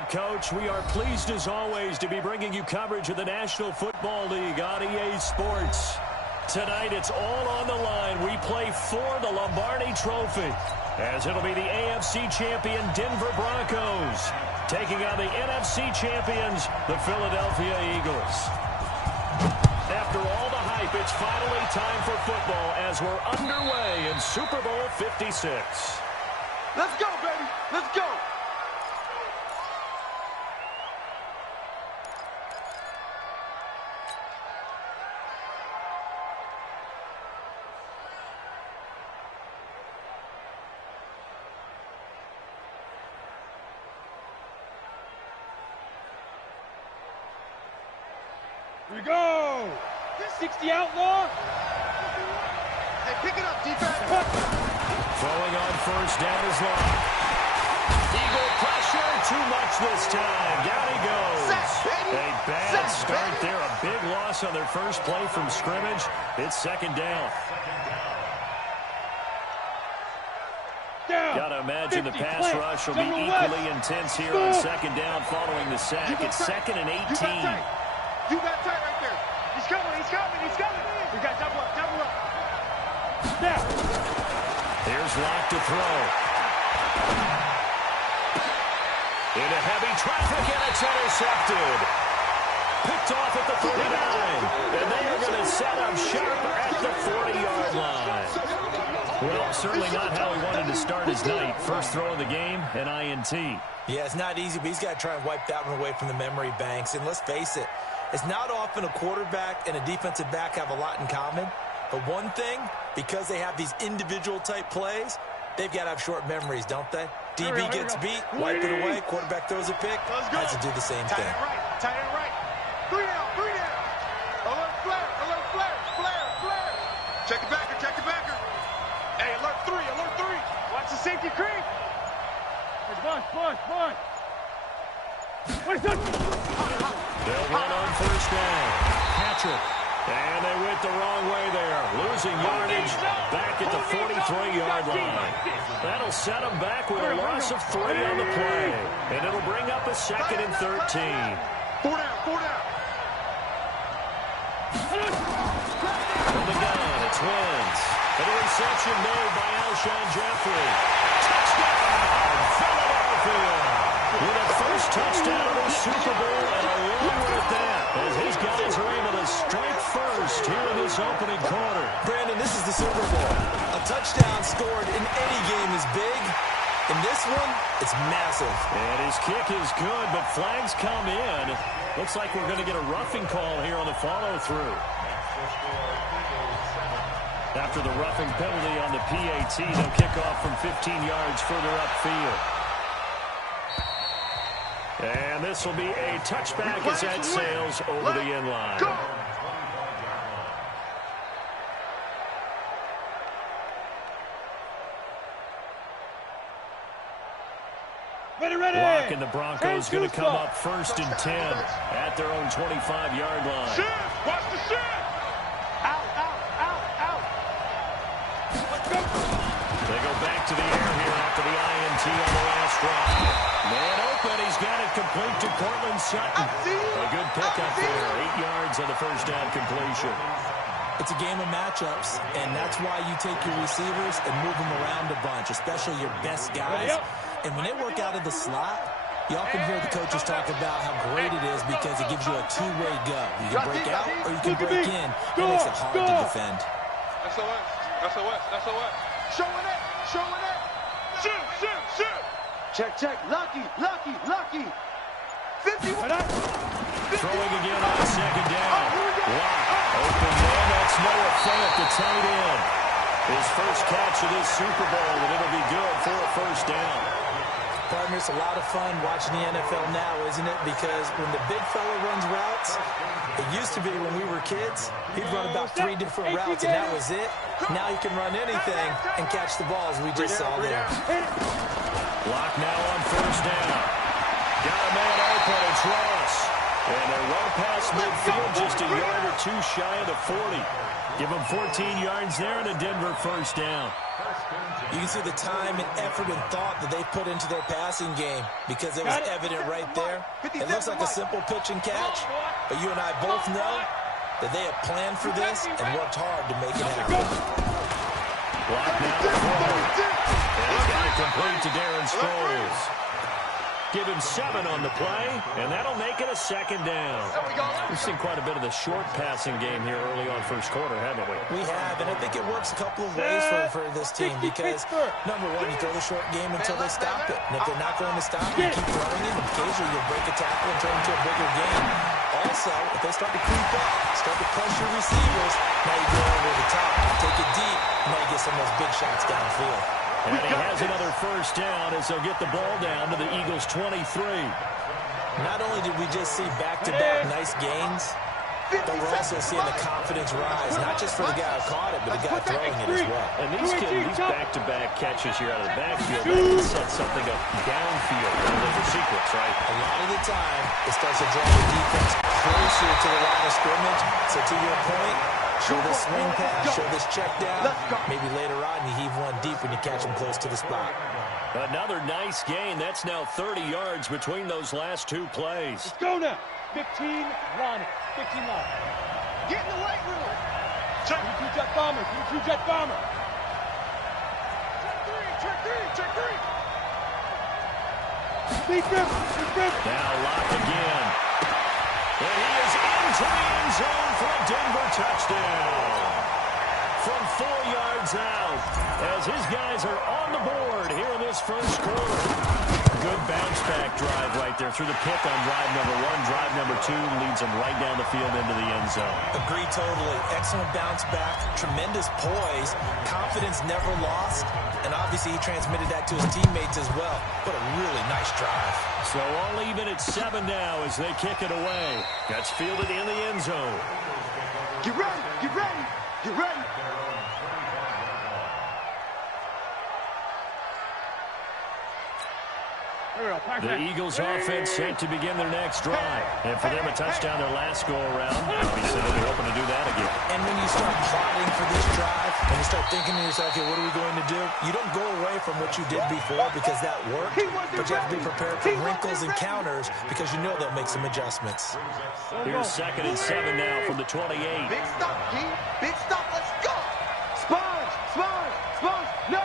right, Coach. We are pleased, as always, to be bringing you coverage of the National Football League on EA Sports. Tonight, it's all on the line. We play for the Lombardi Trophy, as it'll be the AFC champion Denver Broncos taking on the NFC champions, the Philadelphia Eagles. After all the hype, it's finally time for football as we're underway in Super Bowl 56. Let's go, baby. Let's go. Here we go! 60 outlaw! Hey, pick it up, defense! Throwing on first down is long. Eagle pressure, too much this time. Down he goes. A bad start there, a big loss on their first play from scrimmage. It's second down. Got to imagine the pass rush will be equally intense here on second down following the sack. It's second and 18. You got tight right there. He's coming, he's coming, he's coming. We got double up, double up. Snap. Here's Locke to throw. Into heavy traffic, and it's intercepted. Picked off at the 49. And they are going to set up sharp at the 40-yard line. Well, certainly not how he wanted to start his night. First throw of the game, an INT. Yeah, it's not easy, but he's got to try and wipe that one away from the memory banks. And let's face it, it's not often a quarterback and a defensive back have a lot in common. But one thing, because they have these individual type plays, they've got to have short memories, don't they? DB gets beat, wipe it away, quarterback throws a pick, has to do the same thing. Tight end right. 3 down, 3 down. Alert flare, flare. Check the backer. Hey, alert 3. Watch the safety creep. Push. They'll run on first down. Patrick. And they went the wrong way there. Losing yardage back at the 43-yard line. That'll set them back with a loss of 3 on the play. And it'll bring up a second and 13. 4 down. From the gun, it's Wentz. And a reception made by Alshon Jeffrey. Touchdown, Philadelphia. With a first touchdown of the Super Bowl and a long one at that, as his guys are able to strike first here in this opening quarter. Brandon, this is the Super Bowl. A touchdown scored in any game is big. In this one, it's massive. And his kick is good, but flags come in. Looks like we're going to get a roughing call here on the follow-through. After the roughing penalty on the PAT, they'll kick off from 15 yards further upfield. And this will be a touchback as that sails over the end line. Go! Ready. Locke and the Broncos going to come up first and 10 at their own 25-yard line. Shift! Watch the shift! Out. They go back to the air here after the INT on the last drive. Man open, he's got it complete to Cortland Sutton. A good pickup there, 8 yards on the first down completion. It's a game of matchups, and that's why you take your receivers and move them around a bunch, especially your best guys. And when they work out of the slot, you often hear the coaches talk about how great it is because it gives you a two-way go. You can break out or you can break in. It makes it hard to defend. SOS. Showing it. Shoot. Check. Lucky. 50. Throwing again on second down. Open man, that's Noah Fant, the tight end. His first catch of this Super Bowl, and it'll be good for a first down. Partner, it's a lot of fun watching the NFL now, isn't it? Because when the big fella runs routes, it used to be when we were kids, he'd run about 3 different routes, and that was it. Now he can run anything and catch the balls we just saw there. Locke now on first down. Got a man open, it's Ross. And they run past midfield, just a yard or 2 shy of the 40. Give them 14 yards there and a Denver first down. You can see the time and effort and thought that they put into their passing game because it was evident right there. It looks like a simple pitch and catch, but you and I both know that they have planned for this and worked hard to make it happen. Block now forward. And he's got it complete to Darren Sproles. Give him 7 on the play, and that'll make it a second down. We've seen quite a bit of the short passing game here early on first quarter, haven't we? We have, and I think it works a couple of ways for this team because, number one, you throw the short game until they stop it. And if they're not going to stop it, you keep throwing it, and occasionally you'll break a tackle and turn into a bigger game. Also, if they start to creep up, start to pressure receivers, now you go over the top, take it deep, and now you get some of those big shots downfield. And he has another first down as they'll get the ball down to the Eagles' 23. Not only did we just see back-to-back nice gains, but we're also seeing the confidence rise, not just for the guy who caught it, but the guy throwing it as well. And these back-to-back catches here out of the backfield, that can set something up downfield. There's a sequence, right? A lot of the time, it starts to draw the defense closer to the line of scrimmage. So to your point, show this swing pass, show this check down. Maybe later on you heave one deep when you catch them close to the spot. Another nice gain. That's now 30 yards between those last two plays. Let's go now. 15 line. 15 line. Get in the weight room. Check. 2 jet bomber. 2 jet bomber. Check three. Beat them. Beat them. Now locked again. And he is into the end zone for a Denver touchdown. From 4 yards out, as his guys are on the board here in this first quarter. Good bounce-back drive right there through the pick on drive number 1. Drive number 2 leads him right down the field into the end zone. Agree totally. Excellent bounce back, tremendous poise, confidence never lost, and obviously he transmitted that to his teammates as well. What a really nice drive. So all even at 7 now as they kick it away. That's fielded in the end zone. Get ready. The Eagles offense set to begin their next drive. And for them, a touchdown their last go-around. Obviously, they'll be hoping to do that again. And when you start plotting for this drive, and you start thinking to yourself, okay, what are we going to do? You don't go away from what you did before because that worked, but you have to be prepared for wrinkles and counters because you know they'll make some adjustments. Here's 2nd and 7 now from the 28. Big stop, G. Big stop. Let's go. Sponge. No.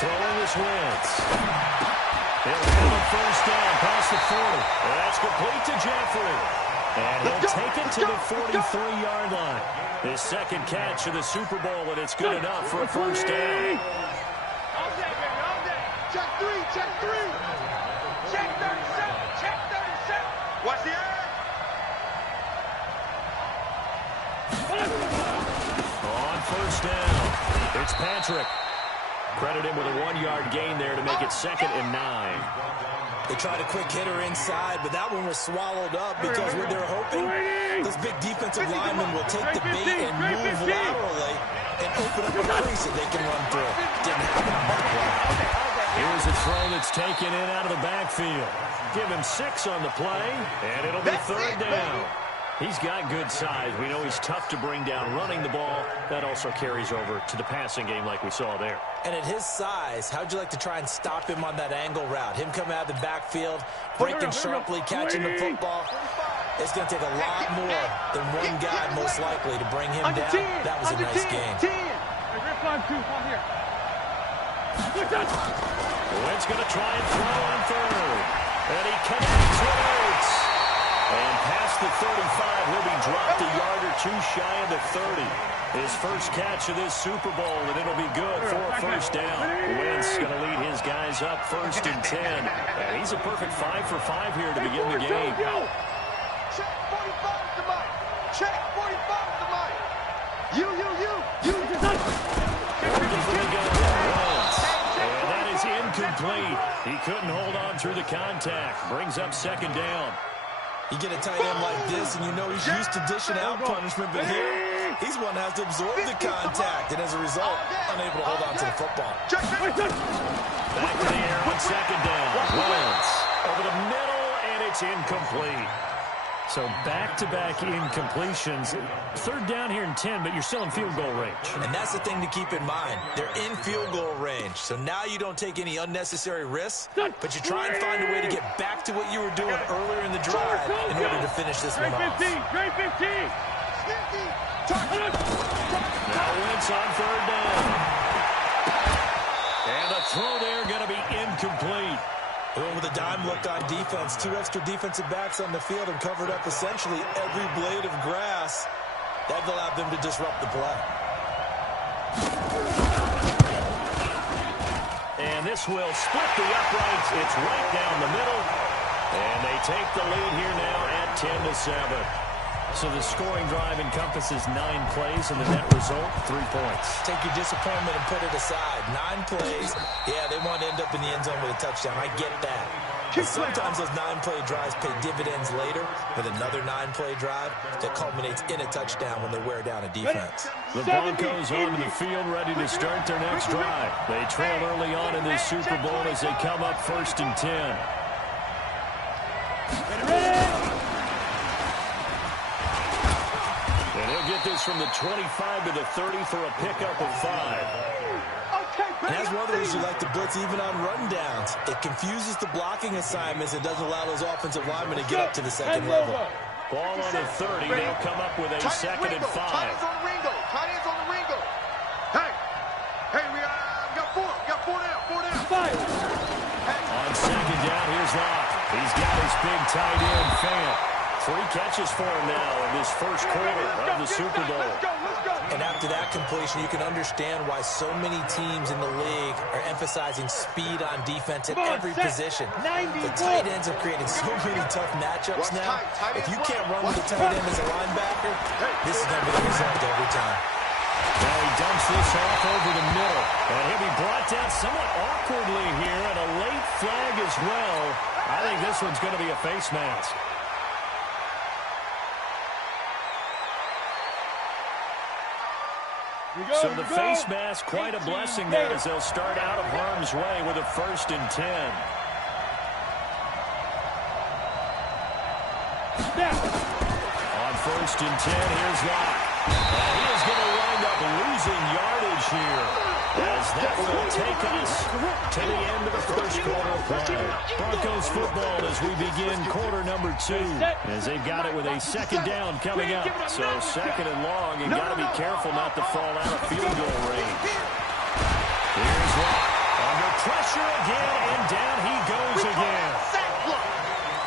Throwing this Wentz. He'll get him first down past the 40. And that's complete to Jeffrey. And he'll take it to the 43-yard line. His second catch of the Super Bowl, and it's good enough for a first down. All day, baby, all day. Check three. Check 37. Watch the air. On first down, it's Patrick. Credit him with a 1-yard gain there to make it 2nd and 9. They tried a quick hitter inside, but that one was swallowed up because what they're hoping, this big defensive lineman will take the bait and move laterally and open up a crease that they can run through. Didn't happen on that play. Here's a throw that's taken in out of the backfield. Give him 6 on the play, and it'll be 3rd down. He's got good size. We know he's tough to bring down running the ball. That also carries over to the passing game like we saw there. And at his size, how'd you like to try and stop him on that angle route? Him coming out of the backfield, breaking sharply, catching the football. It's going to take a lot more than one guy, most likely, to bring him down. That was a nice game. Wentz going to try and throw on 3rd. And he connects with Ertz. And past the 35, he'll be dropped a yard or 2 shy of the 30. His first catch of this Super Bowl, and it'll be good for a first down. Wentz going to lead his guys up 1st and 10. And he's a perfect 5 for 5 here to begin the game. Check 45 to Mike. Check 45 to Mike. You. Looking for the goal. Wentz. And that is incomplete. He couldn't hold on through the contact. Brings up 2nd down. You get a tight end like this, and you know he's used to dishing out punishment, but here, he's one that has to absorb the contact, and as a result, unable to hold on to the football. Back to the air on 2nd down. Wentz over the middle, and it's incomplete. So back-to-back incompletions. Third down here and 10, but you're still in field goal range. And that's the thing to keep in mind. They're in field goal range. So now you don't take any unnecessary risks, but you try and find a way to get back to what you were doing earlier in the drive in order to finish this one off. Grade 15. Now Wentz on third down. And the throw there going to be incomplete. Going with a dime look on defense. 2 extra defensive backs on the field and covered up essentially every blade of grass. That allowed them to disrupt the play. And this will split the uprights. It's right down the middle. And they take the lead here now at 10-7. So the scoring drive encompasses 9 plays, and the net result, 3 points. Take your disappointment and put it aside. 9 plays. Yeah, they want to end up in the end zone with a touchdown. I get that. But sometimes those 9-play drives pay dividends later with another 9-play drive that culminates in a touchdown when they wear down a defense. The Broncos onto the field ready to start their next drive. They trail early on in this Super Bowl as they come up 1st and 10. And he'll get this from the 25 to the 30 for a pickup of 5. And that's one of the reasons you like to blitz even on rundowns. It confuses the blocking assignments and doesn't allow those offensive linemen to get up to the second level. Ball on the 30. They'll come up with a 2nd and 5. Tight ends on the Ringo. Tight ends on the Ringo. Hey, we got 4. We got 4 down. 4 down. 5. On 2nd down, here's Locke. He's got his big tight end, Fant. 3 catches for him now in this first quarter of the Super Bowl. Let's go. And after that completion, you can understand why so many teams in the league are emphasizing speed on defense at every position. The tight ends are creating so many tough matchups now. If you can't run with the tight end as a linebacker, this is going to be the result every time. Now he dumps this off over the middle. And he'll be brought down somewhat awkwardly here, and a late flag as well. I think this one's going to be a face mask. So the face mask, quite a blessing there as they'll start out of harm's way with a 1st and 10. On 1st and 10, here's Locke. And he is going to wind up losing yardage here as that will take us to the end of the first quarter of play. Broncos football as we begin quarter number 2 as they've got it with a 2nd down coming up. So 2nd and long, you got to be careful not to fall out of field goal range. Here's Locke under pressure again, and down he goes again.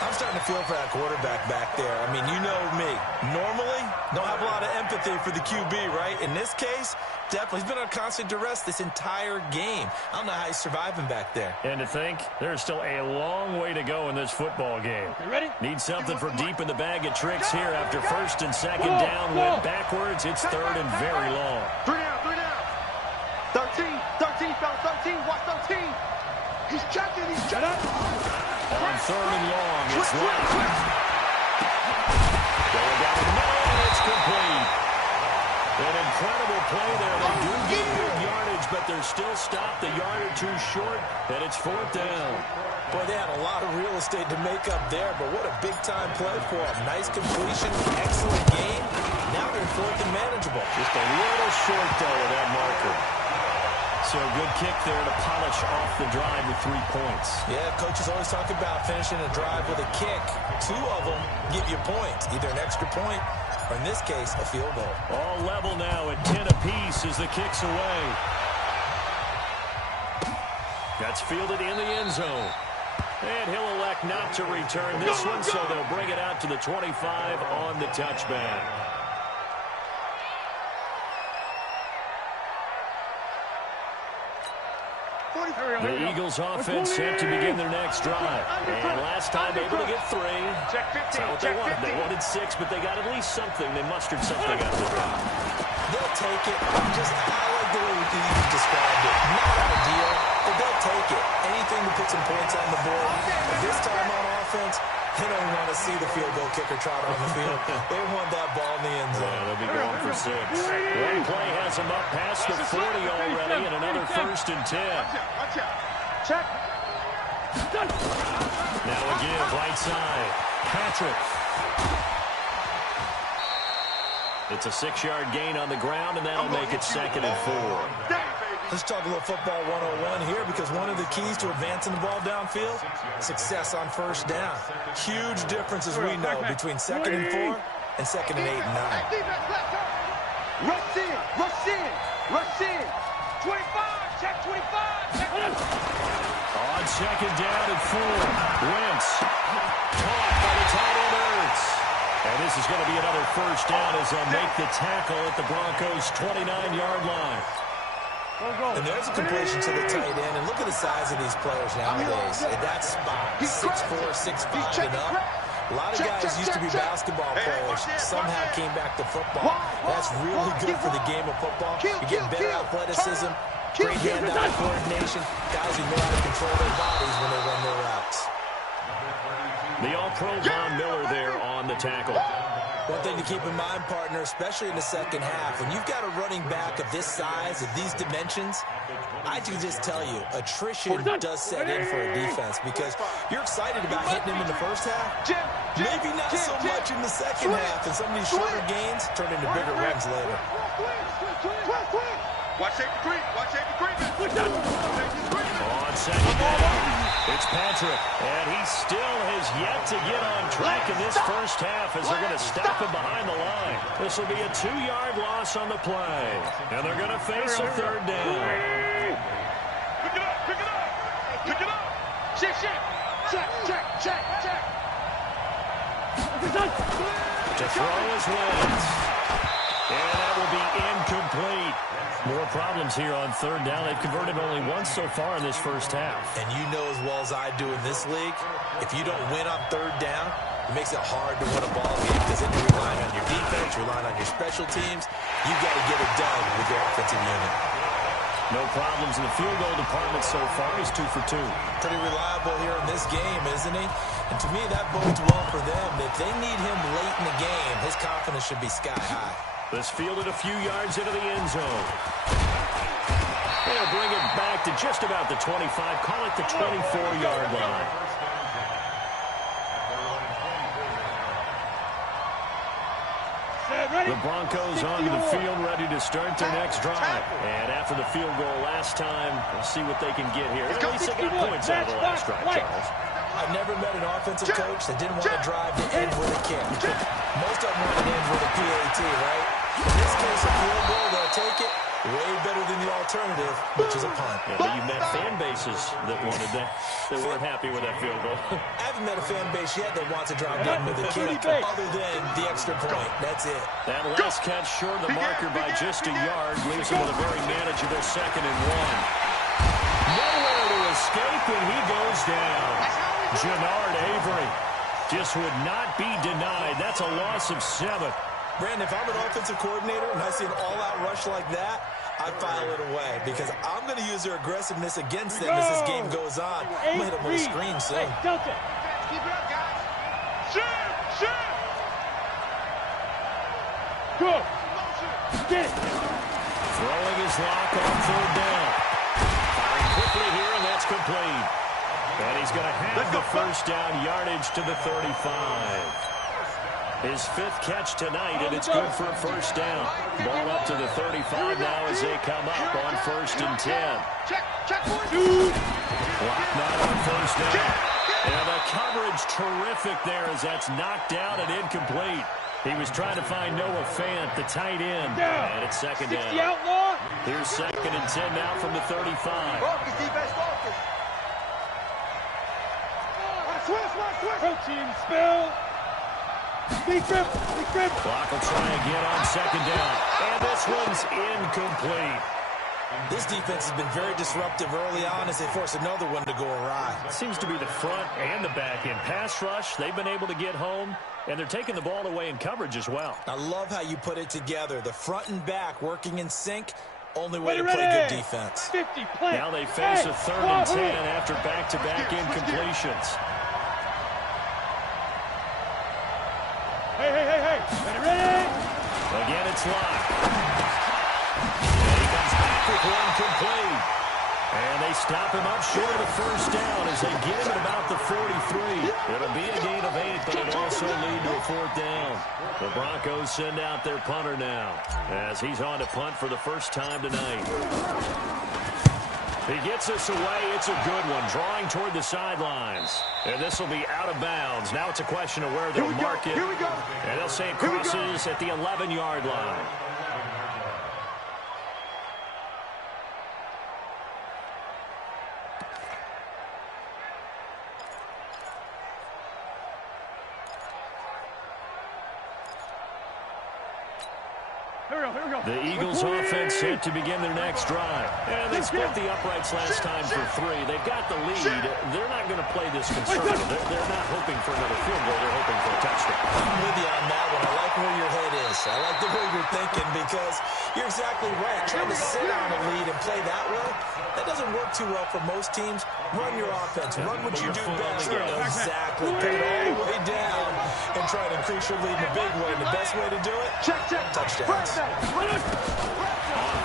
I'm starting to feel for that quarterback back there. I mean, you know me. Normally, don't have a lot of empathy for the QB, right? In this case, definitely. He's been on constant duress this entire game. I don't know how he's surviving back there. And to think, there's still a long way to go in this football game. You ready? Need something from deep in the bag of tricks here after 1st and 2nd down. Went backwards. It's 3rd and very long. 3 down. 13, fella, 13. Watch 13. He's checking. On 3rd and long, it's Locke. Going down the middle, and it's complete. An incredible play there. They do get good yardage, but they're still stopped a yard or 2 short, and it's 4th down. Boy, they had a lot of real estate to make up there, but what a big-time play for them. Nice completion, excellent game. Now they're 4th and manageable. Just a little short, though, of that marker. So good kick there to polish off the drive with 3 points. Yeah, coaches always talk about finishing a drive with a kick. 2 of them give you points, either an extra point or, in this case, a field goal. All level now at 10 apiece as the kick's away. That's fielded in the end zone. And he'll elect not to return this one, so they'll bring it out to the 25 on the touchback. The Eagles offense set to begin their next drive. And last time able to get 3. That's not what they wanted. They wanted 6, but they got at least something. They mustered something out of the drive. They'll take it. I like the way you described it. Not ideal, but they'll take it. Anything to put some points on the board. But this time on offense, they don't want to see the field goal kicker trot on the field. They want that ball in the end zone. Yeah, they'll be going for 6. One play has them up past the 40 already, and another 1st and 10. Watch out. Check. Now again, right side. Patrick. It's a 6-yard gain on the ground, and that'll make it 2nd and 4. Let's talk a little football 101 here, because one of the keys to advancing the ball downfield, success on first down. Huge difference, as we know, between 2nd and 4 and 2nd and 8 and 9. Rush in, rush in, rush in. 25, check 25. Check. On 2nd down and 4, Wentz caught by the tight end Ertz. And this is going to be another first down as they'll make the tackle at the Broncos' 29-yard line. And there's a completion to the tight end. And look at the size of these players nowadays. In that spot, 6'4", 6'5", and up. A lot of guys used to be basketball players, somehow came back to football. That's really good for the game of football. You get better athleticism, great hand-eye coordination, guys who know how to control their bodies when they run their routes. The All-Pro Von Miller there on the tackle. One thing to keep in mind, partner, especially in the second half, when you've got a running back of this size, of these dimensions, I can just tell you, attrition does set in for a defense, because you're excited about hitting him in the first half, maybe not so much in the second half, and some of these shorter gains turn into bigger runs later. Watch safety creep. Watch safety creep. On 2nd down, it's Patrick, and he still has yet to get on track in this first half as they're going to stop him behind the line. This will be a 2-yard loss on the play, and they're going to face a 3rd down. Pick it up. Pick it up. Pick it up. Check, check. Check, check, check, check. To throw is Wentz. And that will be incomplete. More problems here on 3rd down. They've converted only once so far in this first half. And you know as well as I do in this league, if you don't win on 3rd down, it makes it hard to win a ball game, because then you're relying on your defense, you're relying on your special teams. You've got to get it done with your offensive unit. No problems in the field goal department so far. He's 2 for 2. Pretty reliable here in this game, isn't he? And to me, that bodes well for them. If they need him late in the game, his confidence should be sky high. This fielded a few yards into the end zone. They'll bring it back to just about the 25, call it the 24-yard line. The Broncos onto the field, ready to start their next drive. And after the field goal last time, we'll see what they can get here. At least they got points out of the last drive, Charles. I've never met an offensive coach that didn't want to drive to end with a kick. Most of them want to end with a PAT, right? In this case, a field goal, they'll take it. Way better than the alternative, which is a punt. Yeah, but you met fan bases that wanted that, that weren't happy with that field goal. I haven't met a fan base yet that wants to drive down with a kick other than the extra point. That's it. That last catch short of the marker by just a yard leaves him with a very manageable 2nd and 1. Nowhere to escape, and he goes down. Jannard Avery just would not be denied. That's a loss of 7. Brandon, if I'm an offensive coordinator and I see an all-out rush like that, I file it away, because I'm going to use their aggressiveness against them as this game goes on. I'm going to hit them with a screen soon. Delta. Keep it up, guys. Shoot! Shoot! Go. Get it. Throwing his lock on 3rd down. Firing quickly here, and that's complete. And he's going to have the first down yardage to the 35. His 5th catch tonight, and it's good for a first down. Ball up to the 35 now as they come up on 1st and 10. Clock not on 1st down. And the coverage terrific there as that's knocked down and incomplete. He was trying to find Noah Fant, the tight end, and it's 2nd down. Here's 2nd and 10 now from the 35. Focus, defense, focus. Protein spill. Big grip, big grip. Clock will try again on 2nd down. And this one's incomplete. This defense has been very disruptive early on as they force another one to go awry. It seems to be the front and the back end. Pass rush, they've been able to get home, and they're taking the ball away in coverage as well. I love how you put it together. The front and back working in sync. Only way to play good defense. 50, play. Now they face a 3rd and 10 after back-to-back incompletions. Hey. Ready? Again, it's locked. And he comes back with one complete. And they stop him up short of the first down as they get him at about the 43. It'll be a gain of 8, but it'll also lead to a 4th down. The Broncos send out their punter now as he's on to punt for the first time tonight. He gets us away. It's a good one, drawing toward the sidelines. And this will be out of bounds. Now it's a question of where they'll mark it. Here we go. And they'll say it crosses at the 11-yard line. The Eagles offense set to begin their next drive. And they split the uprights last time for 3. They've got the lead. They're not going to play this conservative. They're not hoping for another field goal. They're hoping for a touchdown. I'm with you on that one. I like where your head is. I like the way you're thinking because you're exactly right. Trying to sit on a lead and play that way, that doesn't work too well for most teams. Run your offense. Run what you do best. Exactly. Put it all the way down and try to increase your lead in a big way. The best way to do it, touchdowns. On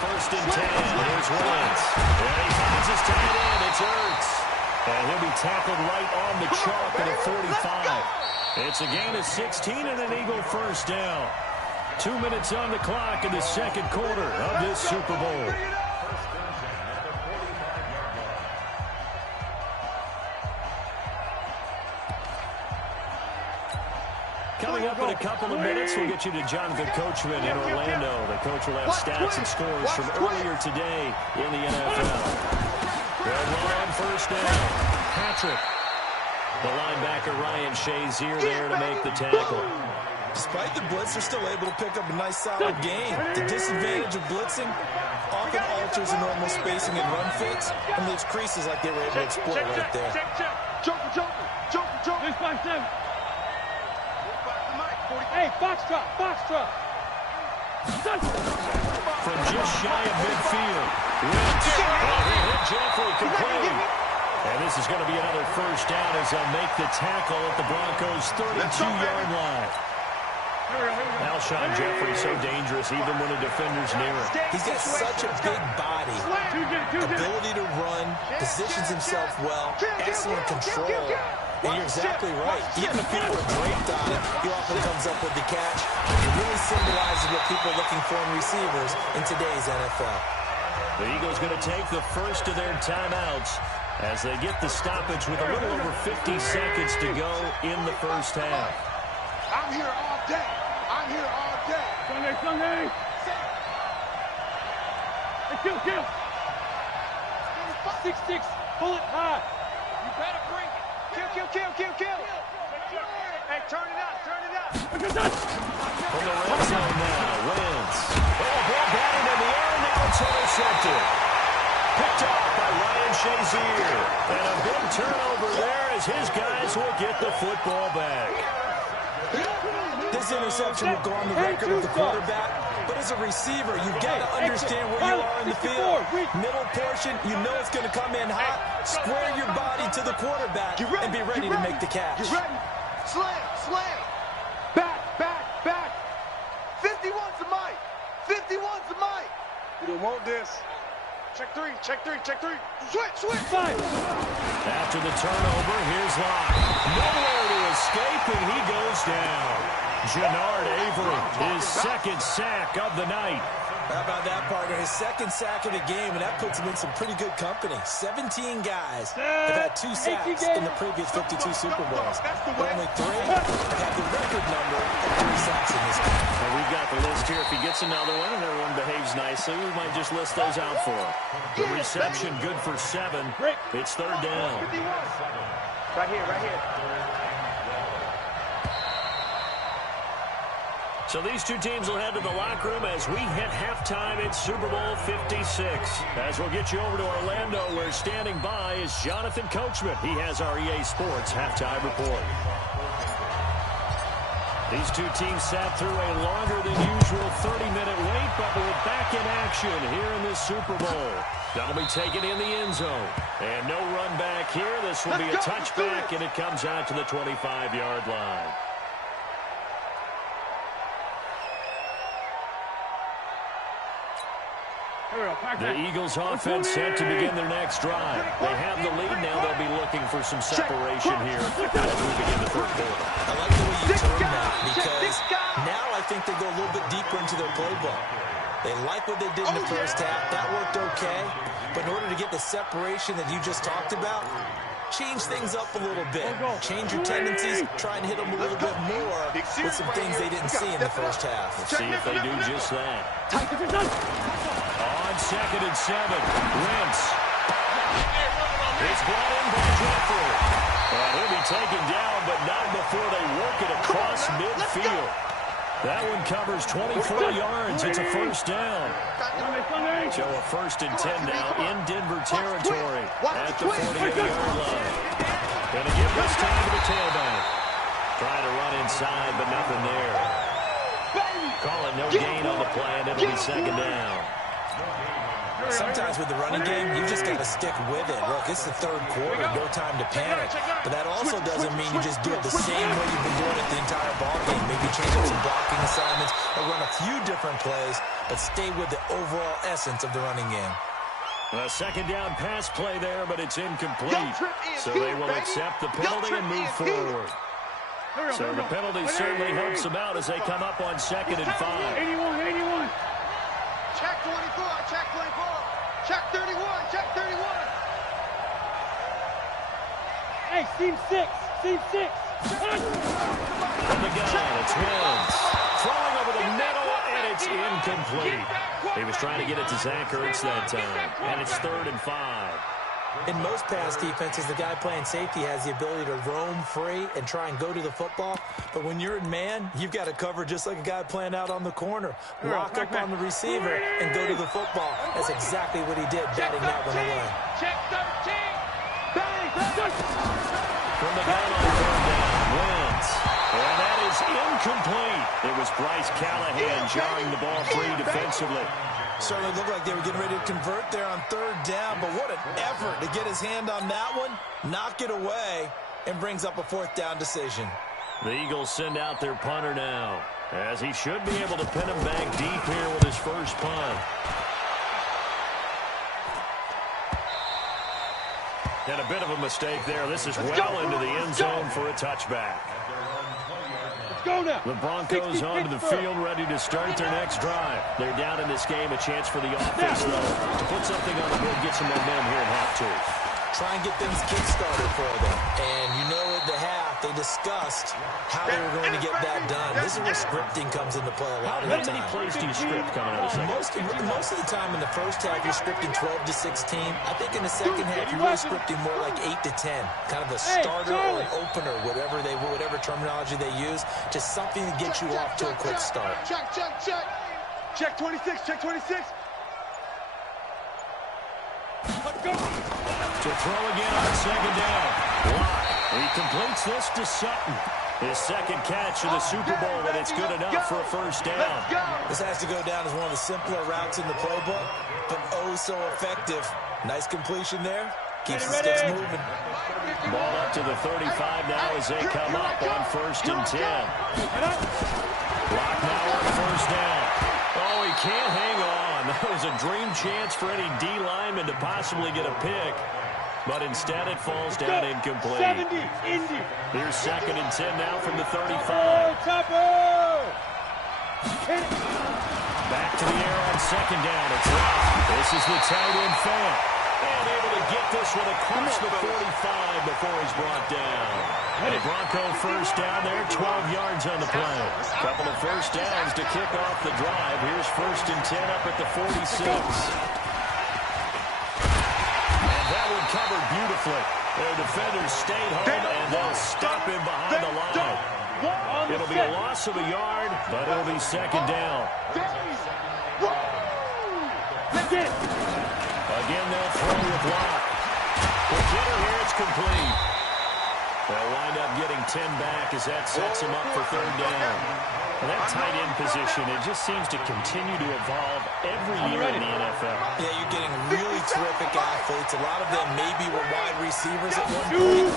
1st and 10, here's Wentz. And he finds his tight end. It's Ertz. And he'll be tackled right on the chalk at the 45. It's a gain of 16 and an Eagle first down. 2 minutes on the clock in the second quarter of this Super Bowl. Coming up in a couple of minutes, we'll get you to Jonathan Coachman in Orlando. The coach will have stats and scores from earlier today in the NFL. Good run on first down. Patrick. The linebacker Ryan Shazier there to make the tackle. Despite the blitz, they're still able to pick up a nice solid gain. The disadvantage of blitzing often alters the normal spacing and run fits and leaves creases like they were able to exploit right there. This by 7. Hey, box drop. From just shy of midfield. Wentz. He hit Jeffrey completely. And this is going to be another first down as they'll make the tackle at the Broncos' 32-yard line. Alshon Jeffrey so dangerous even when a defender's near him. He's got such a big body, ability to run, positions himself well, excellent control. And you're exactly right. Even if people are draped on it, he often comes up with the catch. It really symbolizes what people are looking for in receivers in today's NFL. The Eagles going to take the first of their timeouts as they get the stoppage with a little over 50 seconds to go in the first half. I'm here all day. Sunday. Hey, kill. 6-6. Pull it high. You better bring it. Kill. Hey, turn it up. From the red zone now, Wentz. Ball batted in the air, now it's intercepted. Picked off by Ryan Shazier. And a big turnover there as his guys will get the football back. This interception will go on the record of the quarterback, but as a receiver, you've got to understand where you are in the field. Middle portion, you know it's going to come in hot. Square your body to the quarterback and be ready to make the catch. Get ready. Slam. Back. 51's the mic. You don't want this. Check three. Switch. After the turnover, here's Locke. Nowhere to escape, and he goes down. Jannard Avery, his second sack of the night. How about that, partner? His second sack of the game, and that puts him in some pretty good company. 17 guys have had 2 sacks in the previous 52 Super Bowls, but only 3 have the record number of 3 sacks in this game. And we've got the list here. If he gets another one and everyone behaves nicely, we might just list those out for him. The reception good for 7. It's third down. Right here. So these two teams will head to the locker room as we hit halftime in Super Bowl 56. As we'll get you over to Orlando, where standing by is Jonathan Coachman. He has our EA Sports halftime report. These two teams sat through a longer than usual 30-minute wait, but we're back in action here in this Super Bowl. That'll be taken in the end zone. And no run back here. This will be a touchback, and it comes out to the 25-yard line. The Eagles offense set to begin their next drive. They have the lead now. They'll be looking for some separation here as we begin the third quarter. I like the way you term that because now I think they go a little bit deeper into their playbook. They like what they did in the first half. That worked okay. But in order to get the separation that you just talked about, change things up a little bit. Change your tendencies. Try and hit them a little bit more with some things they didn't see in the first half. Let's see if they do just that. On 2nd and 7, Wentz. It's brought in by Jeffrey. And he'll be taken down, but not before they work it across midfield. That one covers 24 yards. It's a first down. So a 1st and 10 now in Denver territory at the 48-yard line. Going to give this time to the tailback. Trying to run inside, but nothing there. Call it no gain on the play, and it'll be 2nd down. Sometimes with the running game, you just got to stick with it. Look, it's the third quarter, no time to panic. But that also doesn't mean you just do it the same way you've been doing it the entire ballgame. Maybe change up some blocking assignments or run a few different plays, but stay with the overall essence of the running game. A 2nd down pass play there, but it's incomplete. So they will accept the penalty and move forward. So the penalty certainly helps them out as they come up on 2nd and 5. 81. Check 24, check 24. Check 31, check 31. Hey, seam 6. From the gun, it's Wentz. Throwing over the middle, and it's incomplete. He was trying to get it to Zach Ertz that time, and it's 3rd and 5. In most pass defenses, the guy playing safety has the ability to roam free and try and go to the football. But when you're in man, you've got to cover just like a guy playing out on the corner. Lock up on the receiver and go to the football. That's exactly what he did, batting that one away. Check 13. Bang. From the gun on 3rd down, Wentz. And that is incomplete. It was Bryce Callahan jarring the ball free defensively. Certainly looked like they were getting ready to convert there on 3rd down, but what an effort to get his hand on that one, knock it away, and brings up a 4th down decision. The Eagles send out their punter now, as he should be able to pin him back deep here with his first punt. And a bit of a mistake there. This is well into the end zone for a touchback. The Broncos onto the field, ready to start their next drive. They're down in this game. A chance for the offense, though, to put something on the board, get some momentum here in half 2. Try and get things kick-started for them. And you know at the half, they discussed how they were going to get that done. This is where scripting comes into play a lot of the time. How many plays do you script coming out of the second? Most of the time in the first half, you're scripting 12 to 16. I think in the second half, you're really scripting more like 8 to 10. Kind of a starter or an opener, whatever terminology they use. Just something to get you off to a quick start. Check. Check 26, check 26. To throw again on 2nd down. Block. He completes this to Sutton. His 2nd catch of the Super Bowl, and it's good enough for a first down. This has to go down as one of the simpler routes in the playbook, but oh so effective. Nice completion there. Keeps the sticks moving. Ball up to the 35 now as they come up on 1st and 10. Block now on 1st down. Oh, he can't hang on. That was a dream chance for any D lineman to possibly get a pick. But instead it falls down incomplete. 70, Indy. Here's 2nd and 10 now from the 35. Back to the air on 2nd down. It's Ralph. This is the tight end fan. And able to get this one across the 45 before he's brought down. A Bronco first down there, 12 yards on the play. Couple of first downs to kick off the drive. Here's 1st and 10 up at the 46. And that one covered beautifully. Their defenders stayed home, and they'll stop him behind the line. It'll be a loss of a yard, but it'll be 2nd down. Again, they'll throw with Locke. The hitter here, it's complete. They'll wind up getting 10 back as that sets him up for 3rd down. And that tight end position, it just seems to continue to evolve every year in the NFL. Yeah, you're getting really terrific athletes. A lot of them maybe were wide receivers at one point.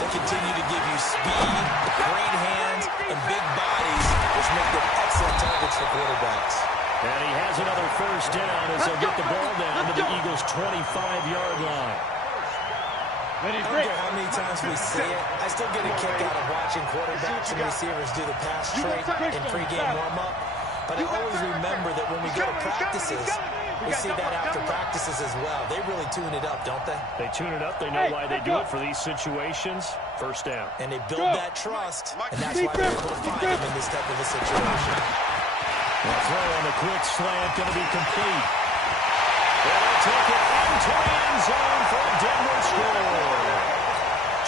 They continue to give you speed, great hands, and big bodies, which make them excellent targets for quarterbacks. And he has another first down as they'll get the ball down to the Eagles' 25-yard line. I don't care how many times we see it. I still get a kick out of watching quarterbacks and receivers do the pass trade in pregame warm-up. But I always remember that when we go to practices, we see that after practices as well. They really tune it up, don't they? They tune it up. They know why they do it for these situations. First down. And they build that trust, and that's why they're able to find him in this type of a situation. The throw on the quick slant going to be complete. They'll take it into the end zone for a Denver score.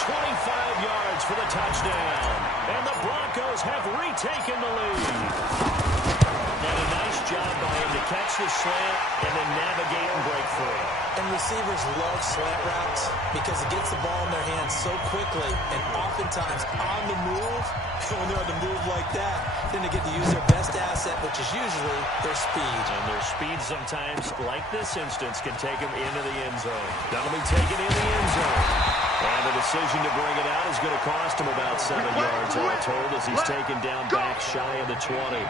25 yards for the touchdown. And the Broncos have retaken the lead. And a nice job by him to catch the slant and then navigate and break free. And receivers love slant routes because it gets the ball in their hands so quickly and oftentimes on the move. When they're on the move like that, then they get to use their best asset, which is usually their speed. And their speed sometimes, like this instance, can take them into the end zone. That'll be taken in the end zone. And the decision to bring it out is going to cost him about 7 yards all told as he's taken down back shy of the 20.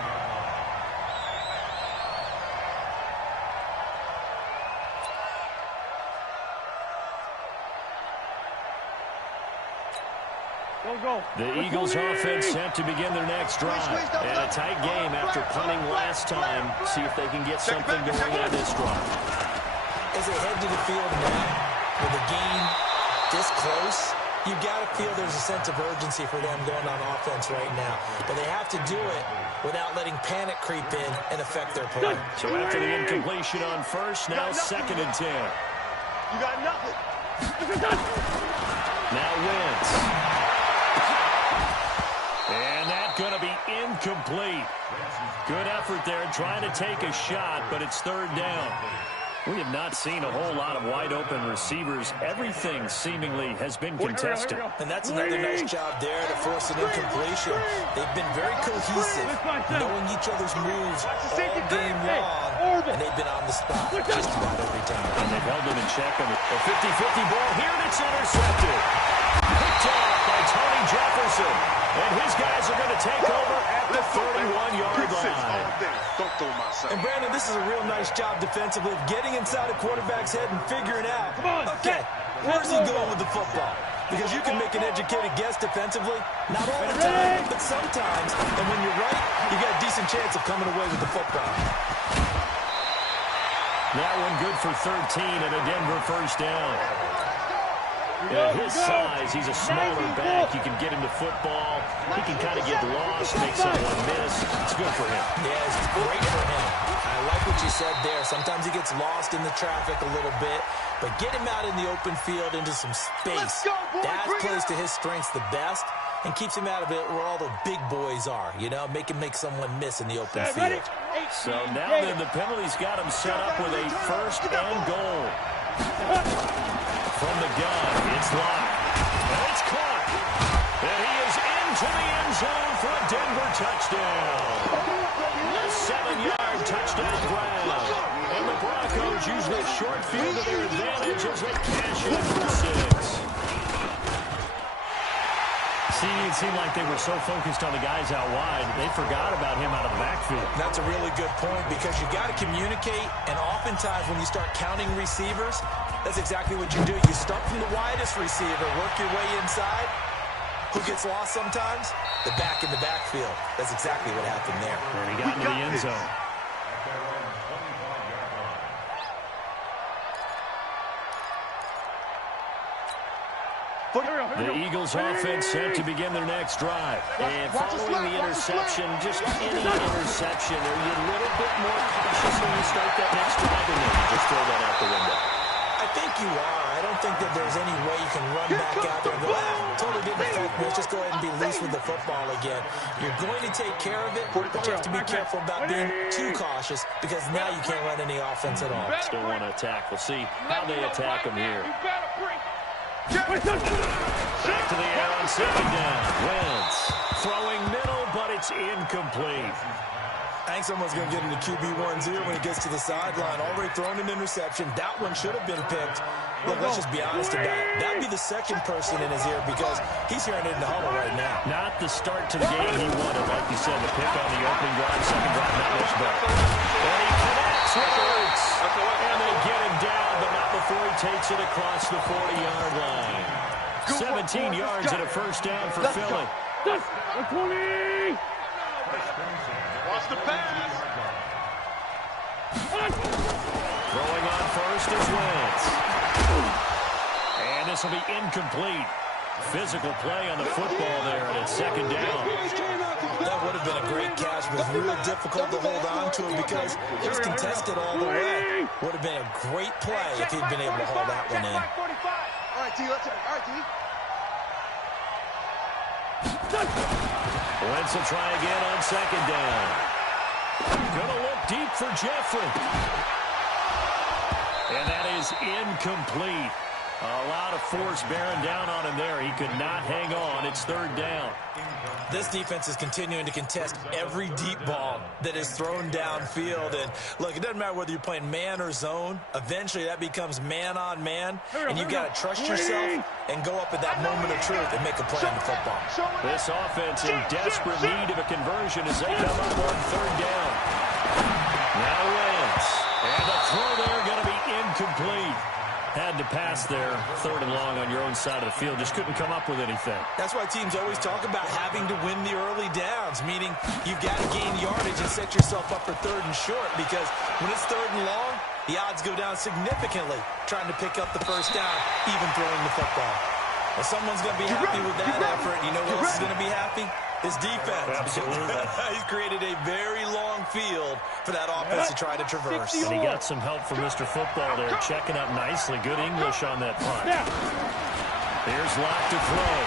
The Eagles offense set to begin their next drive. And a tight game after punting last time. See if they can get something going on this drive. As they head to the field now, with the game this close, you've got to feel there's a sense of urgency for them going on offense right now. But they have to do it without letting panic creep in and affect their play. So after the incompletion on first, now 2nd and 10. You got nothing. Now Wentz. And that's going to be incomplete. Good effort there trying to take a shot, but it's 3rd down. We have not seen a whole lot of wide-open receivers. Everything seemingly has been contested. And that's another nice job there to force an incompletion. They've been very cohesive, knowing each other's moves all game long, and they've been on the spot just about every time. And they've held them in check on a 50-50 ball here, and it's intercepted. Picked off by Tony Jefferson. And his guys are going to take over at the 31-yard line. Don't throw myself. And Brandon, this is a real nice job defensively of getting inside a quarterback's head and figuring out, okay, where's he going with the football? Because you can make an educated guess defensively, not all the time, but sometimes. And when you're right, you got a decent chance of coming away with the football. That one good for 13 and a Denver first down. At his size, he's a smaller back. You can get him to football. He can kind of get lost, make someone miss. It's good for him. Yeah, it's great for him. I like what you said there. Sometimes he gets lost in the traffic a little bit, but get him out in the open field into some space. That plays to his strengths the best and keeps him out of it where all the big boys are, you know, make someone miss in the open field. So now then, the penalty's got him set up with a 1st and goal. From the gun, it's locked. And it's caught. And he is into the end zone for a Denver touchdown. A 7-yard touchdown grab. And the Broncos use the short field to their advantage as they cash in for 6. See, it seemed like they were so focused on the guys out wide, they forgot about him out of the backfield. That's a really good point because you got to communicate, and oftentimes when you start counting receivers, that's exactly what you do. You start from the widest receiver, work your way inside. Who gets lost sometimes? The back in the backfield. That's exactly what happened there. And he got into the end zone. The Eagles offense set to begin their next drive. And following the interception, just any interception, are you a little bit more cautious when you start that next drive, and then you just throw that out the window? I think you are. I don't think that there's any way you can run back out there and go, totally didn't affect me. Let's just go ahead and be loose with the football again. You're going to take care of it, but you have to be careful about being too cautious because now you can't run any offense at all. Still want to attack. We'll see how they attack him here. Back to the air on 2nd down. Wentz throwing middle, but it's incomplete. I think someone's going to get into QB1's ear when he gets to the sideline. Already thrown an interception. That one should have been picked. Look, let's just be honest about it. That would be the second person in his ear because he's hearing it in the huddle right now. Not the start to the game he wanted. Like you said, the pick on the opening drive, second drive, not much better. And he works. And they get him down, but not before he takes it across the 40-yard line. 17 yards and a first down for Philly. Watch the pass. Throwing on first is Wentz. And this will be incomplete. Physical play on the football there, and it's second down. That would have been a great catch, but it's real difficult to hold on to him because it was contested all the way. Would have been a great play if he'd been able to haul that one in. All right, T, let's have it. All right, T. Wentz will try again on second down. Gonna look deep for Jeffrey. And that is incomplete. A lot of force bearing down on him there. He could not hang on. It's third down. This defense is continuing to contest every deep ball that is thrown downfield. And, look, it doesn't matter whether you're playing man or zone. Eventually, that becomes man-on-man. And you've got to trust yourself and go up at that moment of truth and make a play on the football. This offense in desperate need of a conversion as they come up on third down. Now Wentz. And the throw there going to be incomplete. Had to pass there, third and long on your own side of the field. Just couldn't come up with anything. That's why teams always talk about having to win the early downs, meaning you've got to gain yardage and set yourself up for third and short, because when it's third and long, the odds go down significantly trying to pick up the first down, even throwing the football. Well, someone's going to be happy with that effort. You know who else is going to be happy? His defense. Absolutely. He's created a very long field for that offense to try to traverse. And he got some help from Mr. Football there, checking up nicely. Good English on that punt. Here's Locke to throw.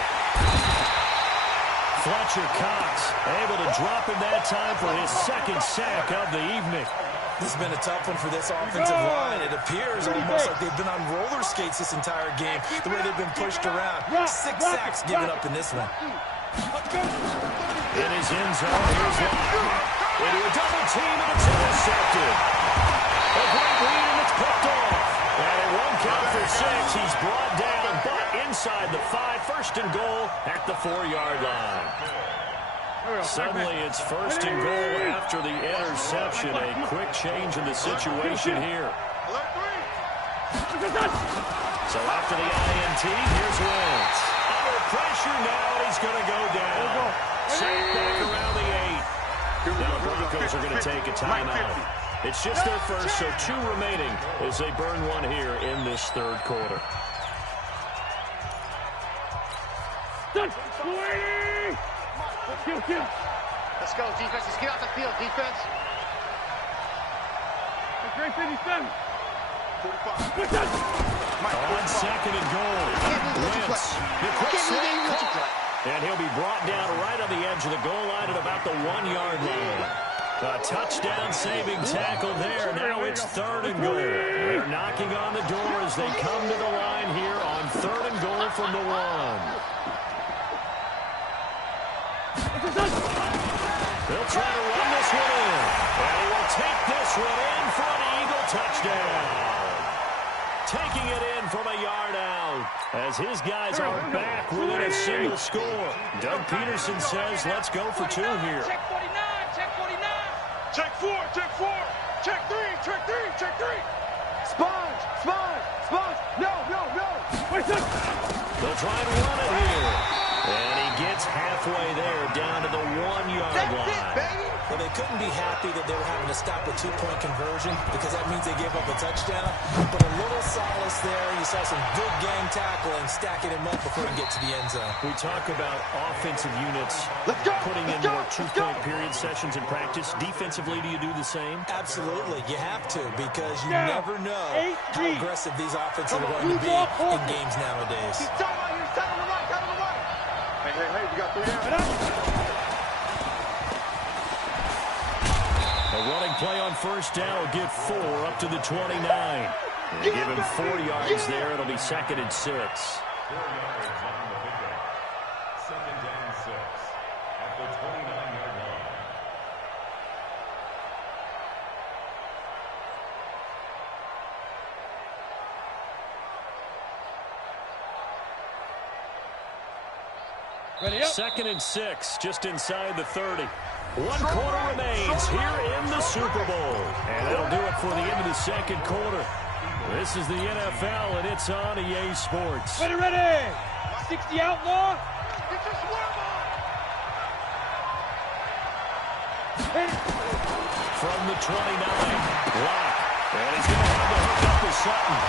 Fletcher Cox able to drop him that time for his second sack of the evening. This has been a tough one for this offensive line. It appears almost like they've been on roller skates this entire game, the way they've been pushed around. 6 sacks given up in this one. In his end zone, here's Locke. Into a double team, and it's intercepted. A great lead, and it's picked off. And it won't count for 6. He's brought down, but inside the 5. First and goal at the 4-yard line. Suddenly, it's first and goal after the interception. A quick change in the situation here. So after the INT, here's Wentz. Under pressure now, and he's going to go down. Sack back around the 8. Now the Broncos are going to take a timeout. It's just their first, so 2 remaining as they burn one here in this third quarter. Let's go, defense. Let's get out the field, defense. On second and goal. Wentz. The quick slant caught. And he'll be brought down right on the edge of the goal line at about the 1-yard line. A touchdown-saving tackle there. Now it's third and goal. They're knocking on the door as they come to the line here on third and goal from the 1. They'll try to run this one in. And he will take this one in for an Eagle touchdown. Taking it in from a yard out as his guys are back within a single score. Doug Peterson says, let's go for 2 here. Check 49, check 49. Check 4, check 4. Check 3, check 3, check 3. Sponge, sponge, sponge. No. They'll try and run it here. And he gets halfway there down to the 1-yard line. That's it, baby. Well, they couldn't be happy that they were having to stop a 2-point conversion because that means they gave up a touchdown. But a little solace there. You saw some good gang tackling, stacking him up before he get to the end zone. We talk about offensive units putting in more 2-point period sessions in practice. Defensively, do you do the same? Absolutely. You have to, because you never know how aggressive these offenses are going to be in games nowadays. He's talking to the right, out of the right. Hey, we got 3 down. A running play on first down will get 4 up to the 29. And give him 4 yards there. It'll be second and 6. 4 yards on the pickup. Second down 6 at the 29-yard line. Second and 6, just inside the 30. One quarter remains here in the Super Bowl. And that'll do it for the end of the second quarter. This is the NFL, and it's on EA Sports. Ready. 60 outlaw. Get your swerve on. From the 29, Lock. And he's going to have to hook up to Sutton.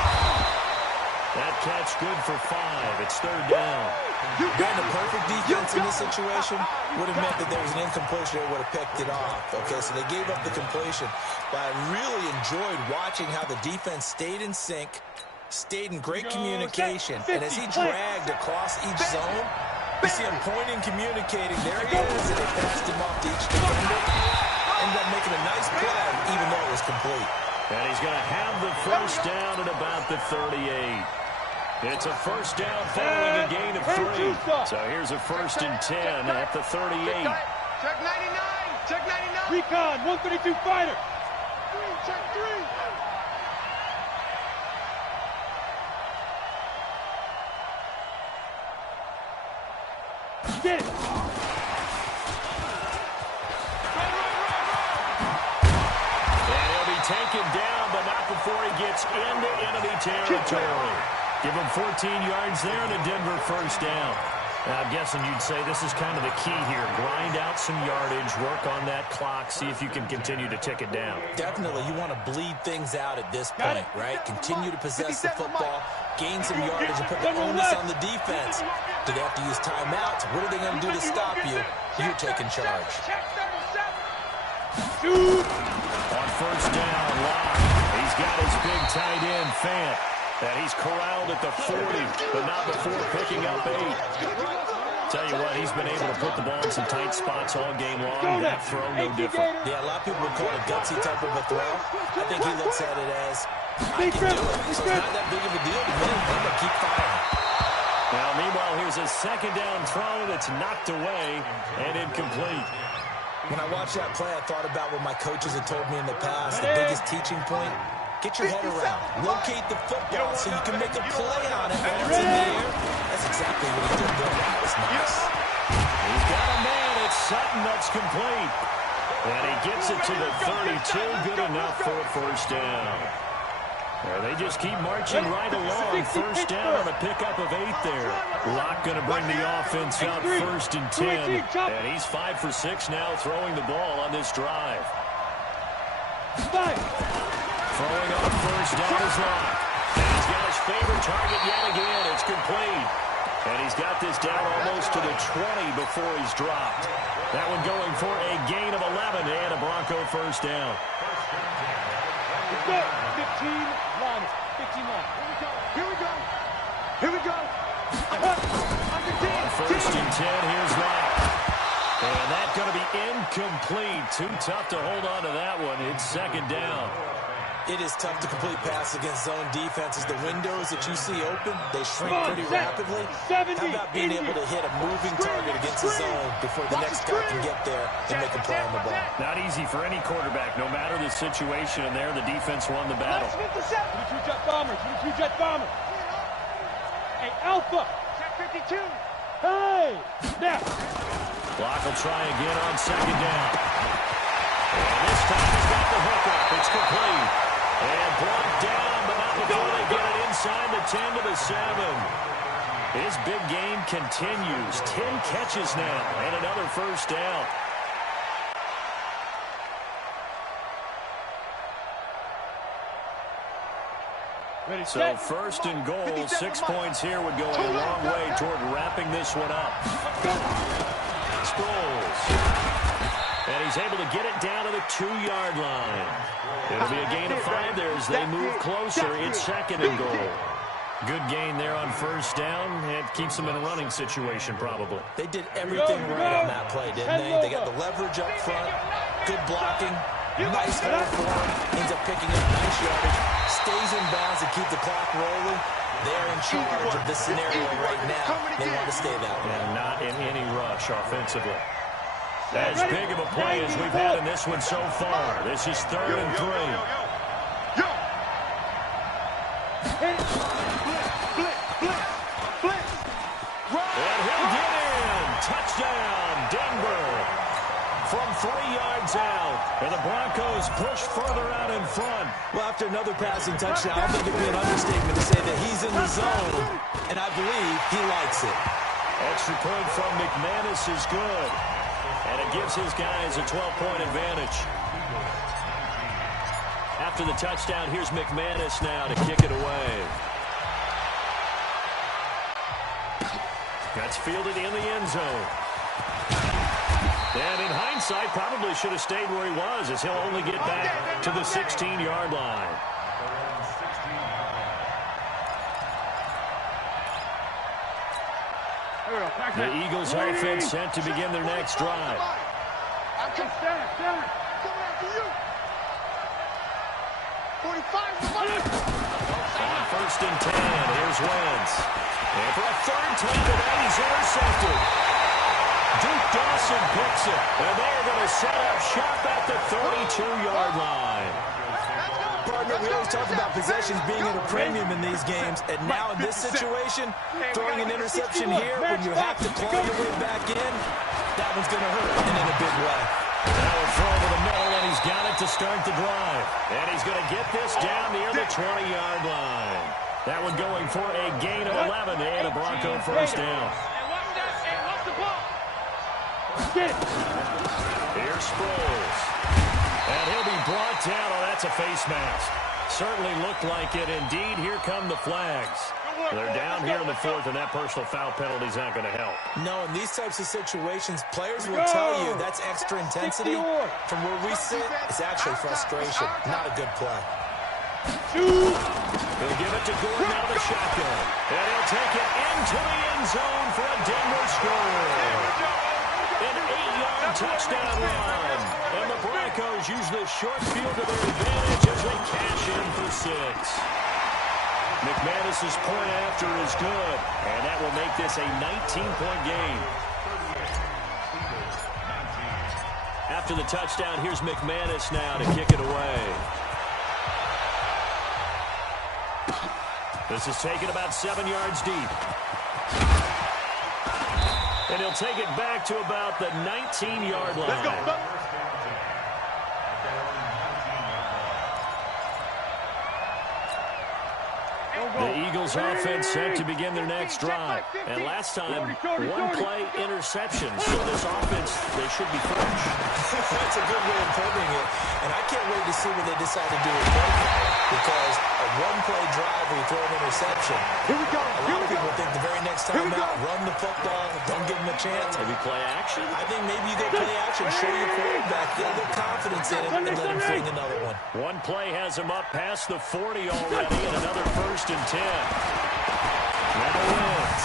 That catch good for 5. It's third down. Being the perfect defense in this situation would have meant that there was an incompletion. They would have picked it off. Okay, so they gave up the completion. But I really enjoyed watching how the defense stayed in sync, stayed in great communication. And as he dragged across each zone, you see him pointing, communicating. There he is, and they passed him off to each defender. Ended up making a nice play, even though it was complete. And he's going to have the first down at about the 38. It's a first down following a gain of 3. So here's a 1st and 10 at the 38. Check 99. Check 99. Recon, 132 fighter. Check 3. Get it. And he'll be taken down, but not before he gets into enemy territory. Give him 14 yards there and a Denver first down. Now, I'm guessing you'd say this is kind of the key here. Grind out some yardage, work on that clock, see if you can continue to tick it down. Definitely, you want to bleed things out at this point, right? Continue to possess the football, gain some yardage, and put the onus on the defense. Do they have to use timeouts? What are they going to do to stop you? You're taking charge. Check 37. Shoot. On first down, Lock. He's got his big tight end, Fant. And he's corralled at the 40, but not before picking up 8. Tell you what, he's been able to put the ball in some tight spots all game long. That throw, no different. Yeah, a lot of people would call it a gutsy type of a throw. I think he looks at it as, I can do it. So it's not that big of a deal to me. I'm going to keep firing. Now, meanwhile, here's a second down throw that's knocked away and incomplete. When I watched that play, I thought about what my coaches had told me in the past. The biggest teaching point, get your head around. Locate the football so you can make a play on it while it's in the air. That's exactly what he did there. That was nice. He's got a man. It's Sutton that's complete. And he gets it to the 32. Good enough for a first down. They just keep marching right along. First down on a pickup of 8 there. Locke going to bring the offense out 1st and 10. And he's 5 for 6 now throwing the ball on this drive. Throwing on first down is Locke. And he's got his favorite target yet again. It's complete. And he's got this down almost to the 20 before he's dropped. That one going for a gain of 11 and a Bronco first down. 15 line. 15 line. Here we go. Here we go. On 1st and 10, here's Locke. And that's going to be incomplete. Too tough to hold on to that one. It's 2nd down. It is tough to complete pass against zone defenses. The windows that you see open, they shrink pretty rapidly. How about being able to hit a moving target against the zone before the next guy can get there and make a play on the ball? Not easy for any quarterback. No matter the situation in there, the defense won the battle. 22 jet bomber. 22 jet bomber. Hey, Alpha. Check 52. Hey. Now. Locke will try again on 2nd down. And this time he's got the hookup. It's complete. And brought down, but not before they get it inside the 10 to the 7. His big game continues. 10 catches now and another first down. Ready, So set. 1st and goal, 6 points here would go a long way toward wrapping this one up. Sproles. And he's able to get it down to the 2-yard line. It'll be a gain of 5 there as they move closer. It's 2nd and goal. Good gain there on first down. It keeps them in a running situation probably. They did everything right on that play, didn't they? They got the leverage up front, good blocking, nice hole for him, ends up picking up nice yardage, stays in bounds to keep the clock rolling. They're in charge of this scenario right now. They want to stay that way. And not in any rush offensively. As big of a play as we've had in this one so far. This is 3rd and 3. And he'll get in. Touchdown, Denver. From 3 pushed further out in front. Well, after another passing touchdown, I think it'd be an understatement to say that he's in the zone, and I believe he likes it. Extra point from McManus is good, and it gives his guys a 12-point advantage. After the touchdown, here's McManus now to kick it away. That's fielded in the end zone. And in hindsight, probably should have stayed where he was, as he'll only get back to the 16-yard line. The Eagles offense set to begin their next drive. Coming after you. 45. On first and 10, here's Wentz. And for a third time today, he's intercepted. Duke Dawson picks it, and they're going to set up shop at the 32-yard line. Partner, we always talk about possessions being at a premium in these games, and now in this situation, throwing an interception here when you have to claw your way back in, that one's going to hurt, and in a big way. Now a throw to the middle, and he's got it to start the drive. And he's going to get this down near the 20-yard line. That one going for a gain of 11 and a Bronco first down. Here's Sproles. And he'll be brought down. Oh, that's a face mask. Certainly looked like it. Indeed, here come the flags. They're down here in the fourth, and that personal foul penalty is not going to help. No, in these types of situations, players will tell you that's extra intensity. From where we sit, it's actually frustration. Not a good play. He'll give it to Gordon out of the shotgun. And he'll take it into the end zone for a Denver score. An 8-yard touchdown run. And the Broncos use this short field to their advantage as they cash in for 6. McManus's point after is good, and that will make this a 19-point game. After the touchdown, here's McManus now to kick it away. This is taken about 7 yards deep. And he'll take it back to about the 19-yard line. Let's go. The Eagles offense set to begin their next drive. And last time, one play interception. So this offense, they should be fresh. That's a good way of putting it. And I can't wait to see what they decide to do with play. Because a one-play drive where you throw an interception. Here we go. A lot of people think the very next time out, run the football, don't give them a chance. Maybe play action? I think maybe you go play action, show your quarterback, get a little confidence in him, and let him fling another one. One play has him up past the 40 already, and another first and 10. Now Wentz.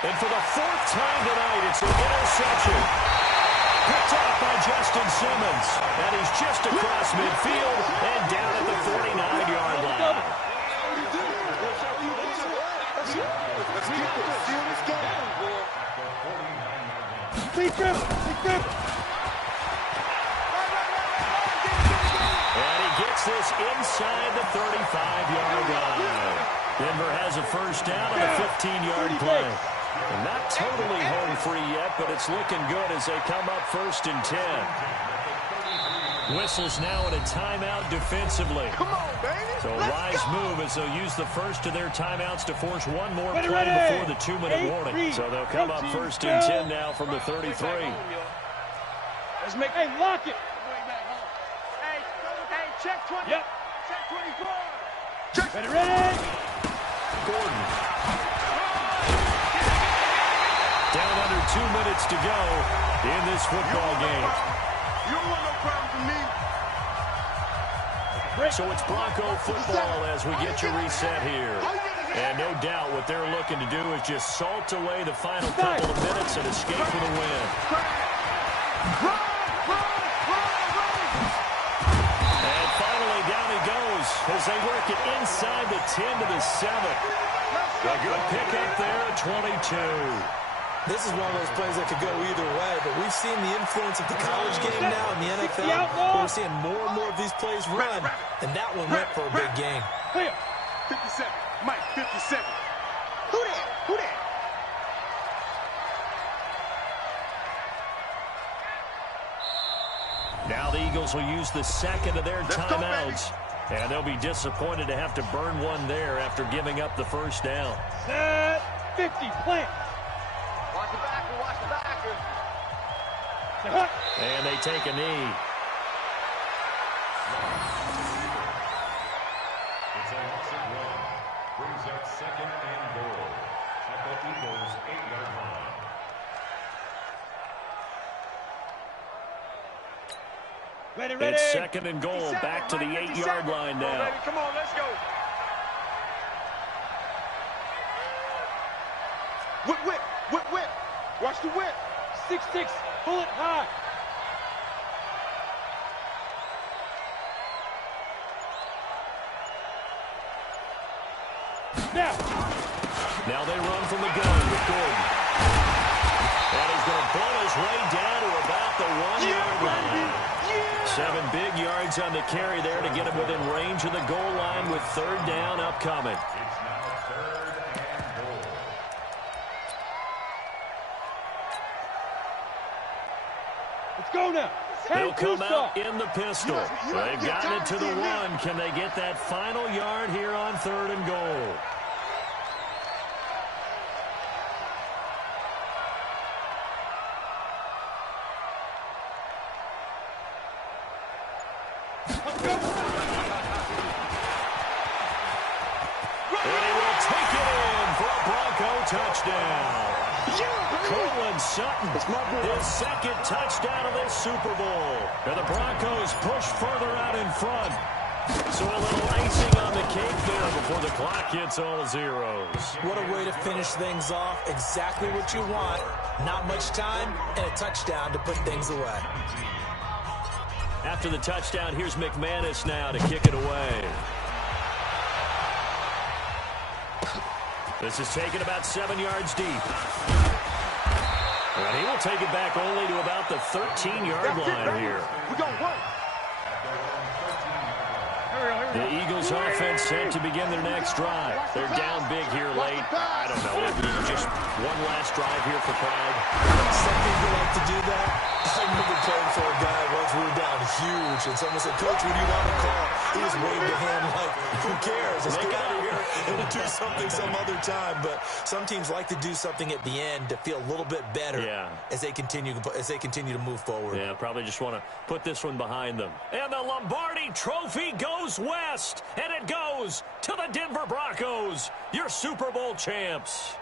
And for the fourth time tonight, it's an interception. Picked off by Justin Simmons. And he's just across midfield and down at the 49-yard line. And he gets this inside the 35-yard line. Denver has a first down on a 15-yard play. And not totally home free yet, but it's looking good as they come up first and 10. Whistles now in a timeout defensively. Come on, baby. So a Let's wise go. move as they'll use the first of their timeouts to force one more play before the 2-minute warning. So they'll come up first and 10 now from the 33. Let's make hey, lock it. Hey, check 20. Yep. Check 24. Ready. Gordon. Down under 2 minutes to go in this football game. You don't want no problem from me. So it's Bronco football as we get you reset here. And no doubt what they're looking to do is just salt away the final couple of minutes and escape with a win. And finally down he goes as they work it inside the 10 to the 7. A good pickup there at 22. This is one of those plays that could go either way, but we've seen the influence of the college game now in the NFL. We're seeing more and more of these plays run, and that one went for a big gain. 57. Mike, 57. Who that? Who that? Now the Eagles will use the second of their timeouts. And they'll be disappointed to have to burn one there after giving up the first down. Set 50, plant. Watch the backer, watch the backer. And they take a knee. It's a loss of 1. Brings up second and goal at the Eagles' 8-yard line. Ready. It's second and goal, back to the 8-yard line now. Come on, let's go. Whip. Watch the whip. 6-6, pull it high. Now they run from the gun with Gordon. And he's going to butt his way down to about the 1-yard line. 7 big yards on the carry there to get him within range of the goal line with third down upcoming. It's now third and goal. Let's go now. They'll come out in the pistol. They've gotten it to the 1. Can they get that final yard here on third and goal? Touchdown. Cortland Sutton, his second touchdown of this Super Bowl. And the Broncos push further out in front. So a little icing on the cake there before the clock hits all zeros. What a way to finish things off. Exactly what you want. Not much time and a touchdown to put things away. After the touchdown, here's McManus now to kick it away. This is taken about 7 yards deep. And he will take it back only to about the 13-yard line here. We're going to work. The Eagles offense set to begin their next drive. They're down big here late. I don't know, just one last drive here for pride. Some people like to do that. I remember playing for a guy once we were down huge, and someone said, "Coach, what do you want to call?" He just waved a hand like, who cares? Let's get out of here and do something some other time. But some teams like to do something at the end to feel a little bit better as they continue to move forward. Yeah, probably just want to put this one behind them. And the Lombardi Trophy goes west, and it goes to the Denver Broncos, your Super Bowl champs.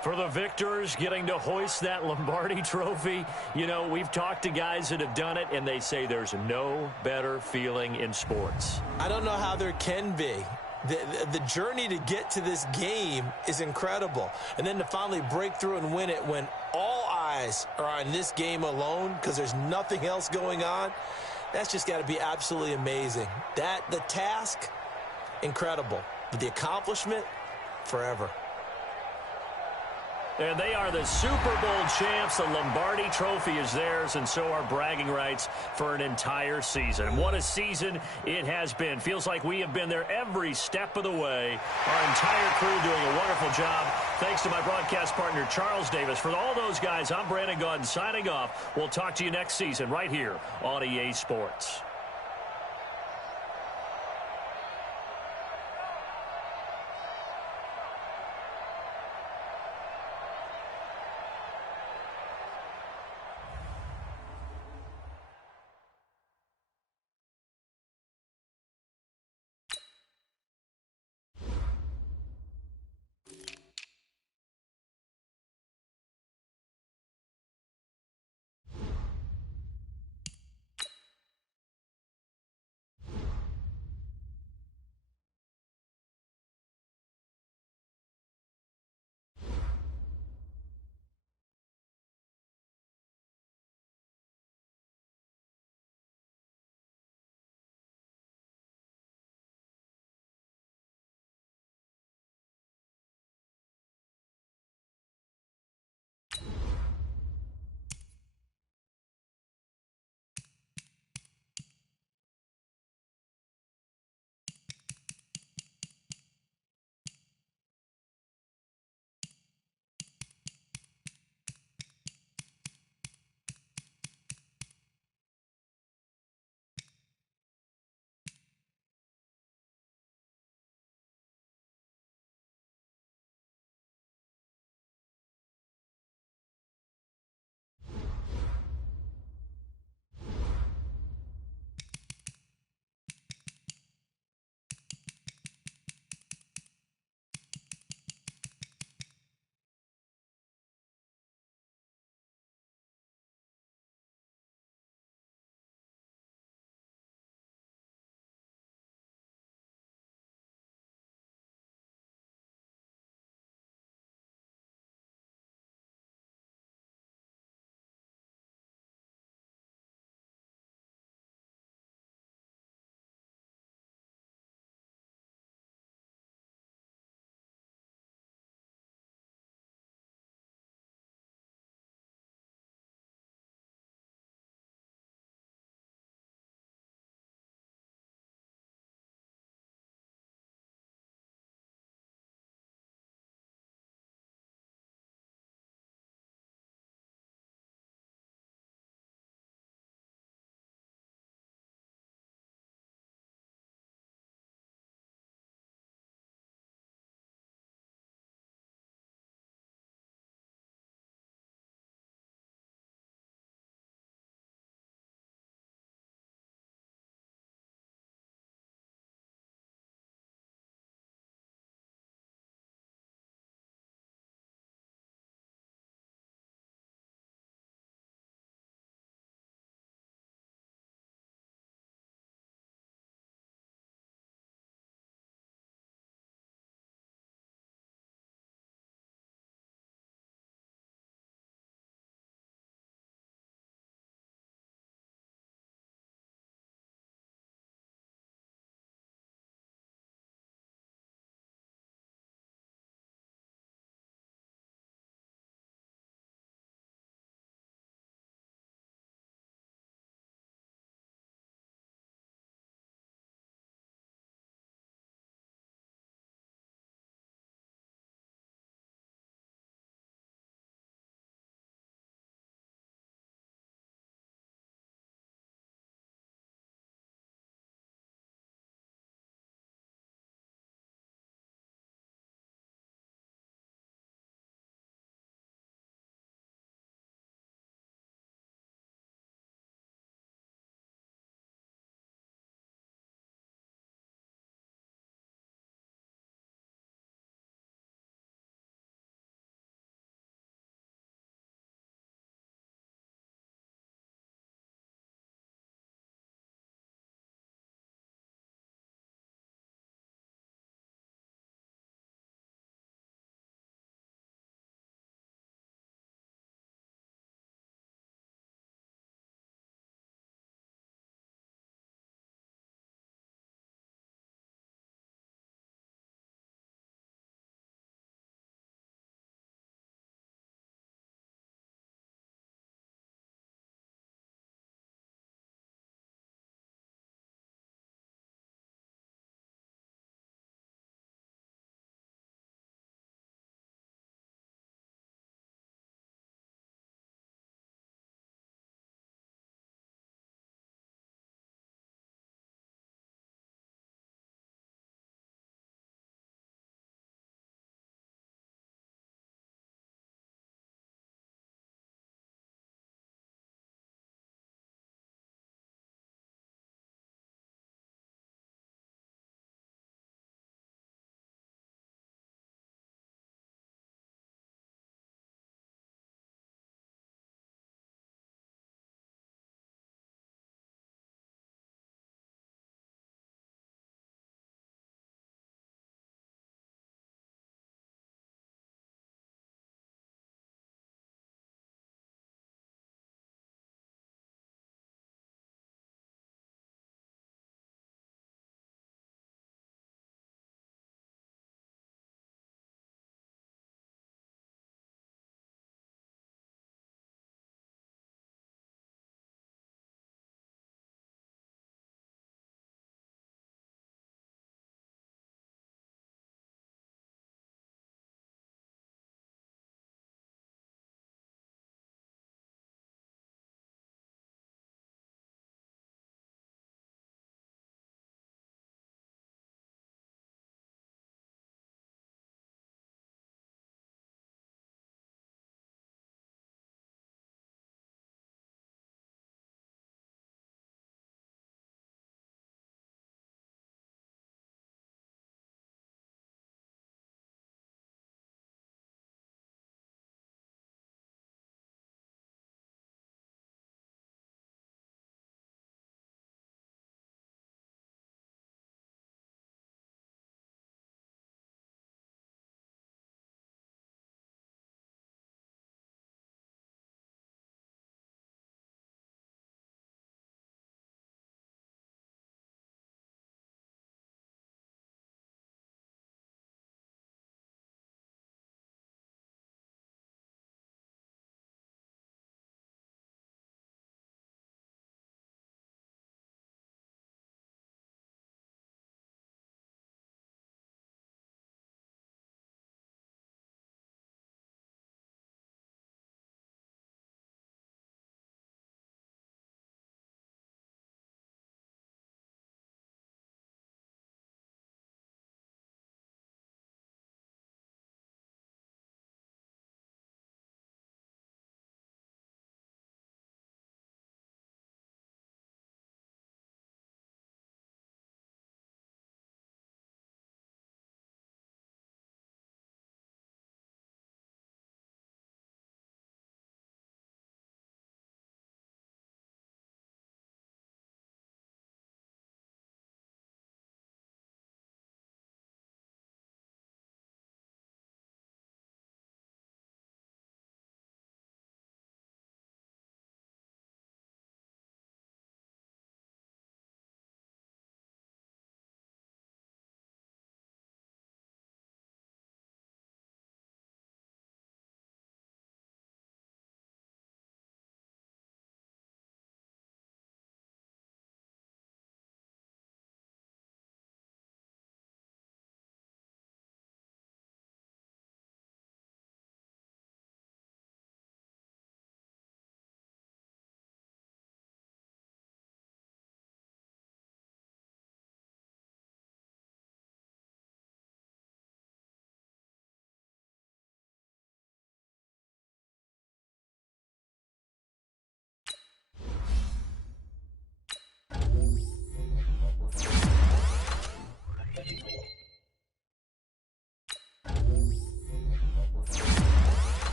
For the victors getting to hoist that Lombardi Trophy, you know, we've talked to guys that have done it, and they say there's no better feeling in sports. I don't know how there can be. The journey to get to this game is incredible. And then to finally break through and win it when all eyes are on this game alone because there's nothing else going on, that's just got to be absolutely amazing. The task, incredible. But the accomplishment, forever. And they are the Super Bowl champs. The Lombardi Trophy is theirs, and so are bragging rights for an entire season. What a season it has been. Feels like we have been there every step of the way. Our entire crew doing a wonderful job. Thanks to my broadcast partner, Charles Davis. For all those guys, I'm Brandon Gaudin signing off. We'll talk to you next season right here on EA Sports.